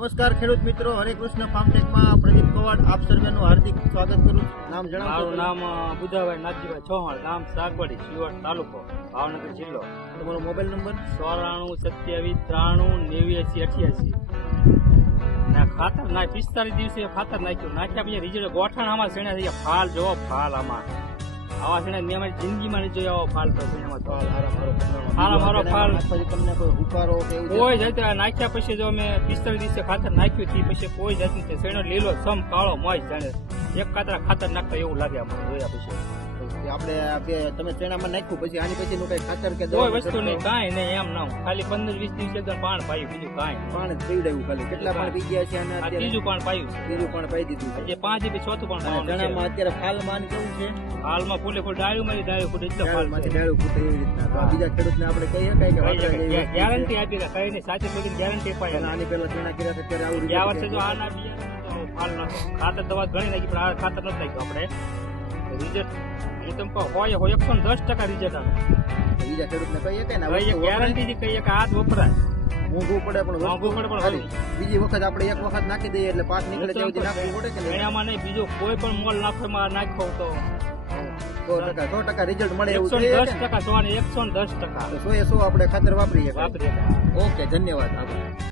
નમસ્કાર ખેડૂત મિત્રો, હરેકૃષ્ણ ફાર્મટેકમાં પ્રદીપ કવાડ આપ સર્વેનું હાર્દિક સ્વાગત કરું છું. નામ જણાવો. મારું નામ બુધાભાઈ નાથજીભાઈ ચૌહાણ, ગામ સાગવાડી, શિવડ તાલુકો, ભાવનગર જિલ્લો. તમારો મોબાઈલ નંબર 9427398988. ના ખાતર ના 45 દિવસે ખાતર નાખ્યું, નાખ્યા પછી રિઝલ્ટ ગોઠણ આમાં શેણા થઈ ગયા. ફાલ જોવો, ફાલ આમાં આવા શેણા મેં અમારી જિંદગીમાં નહીં જોયા. આવો ફાલ તો શેણામાં તો મારો ફાલ તમને કોઈ હુકારો કે એવું કોઈ જાત નાખ્યા પછી જો અમે 45 દિવસે ખાતર નાખ્યું તે પછી કોઈ જાતની શેણો લીલો સમ કાળો મોય જાણે એક કાતરા ખાતર નાખતા એવું લાગે અમારે જોયા પછી. આપણે તમે ચણામાં નાખ્યું પછી આની પછી નું કઈ ખાતર કે કોઈ વસ્તુ નહીં, કાંઈ નહીં, એમ ના ખાલી 15-20 દિવસ એકદમ પાણ પાયું, બીજું કાંઈ પાણ પીવડાવ્યું ખાલી. કેટલા પાણ પી ગયા છે અને આ ત્રીજું પાણ પાયું છે, ત્રીજું પાણ પાઈ દીધું છે. જે 5 થી ચોથું પાણ પાવાનું છે. ચણામાં અત્યારે ફાલમાન કેવું છે? હાલમાં ફૂલે ફૂલ ડાળ્યું મારી ડાળ્યું ફૂટ એટલે ફાલ માંથી ડાળું ફૂટે એવી રીતના. તો આ બીજા ખેડૂતને આપણે કહી શકાય કે વાપરાય એવી વસ્તુ છે. ગેરંટી આપી દે, કઈ નહીં, સાચી બધી ગેરંટી અપાય. અને આની પહેલા ચણા કર્યા છે ત્યારે આવું ગયા વર્ષે જો આ ના ફાલ ખાતર દવા ઘણી નાખી પણ આ ખાતર નથી નાખ્યું આપણે. રિઝલ્ટ એ તમે કહો હોય 110% રિઝલ્ટ આવે. બીજા ખેડૂતને કહી શકાય ને આ વસ્તુ ગેરંટી થી કહીએ કે આ જ વપરાય. મોંઘું પડે પણ મોંઘું પડે પણ સારી. બીજી વખત આપણે એક વખત નાખી દઈએ એટલે પાક નીકળે ત્યાં સુધી નાખવું પડે કે નહીં? એનામાં નહીં, બીજો કોઈ પણ મોલ નાખવામાં નાખો તો 100% રિઝલ્ટ મળે એવું છે કે 110%, 110%. તો 100 આપણે ખાતર વાપરીએ. વાપરીએ. ઓકે, ધન્યવાદ. આભાર.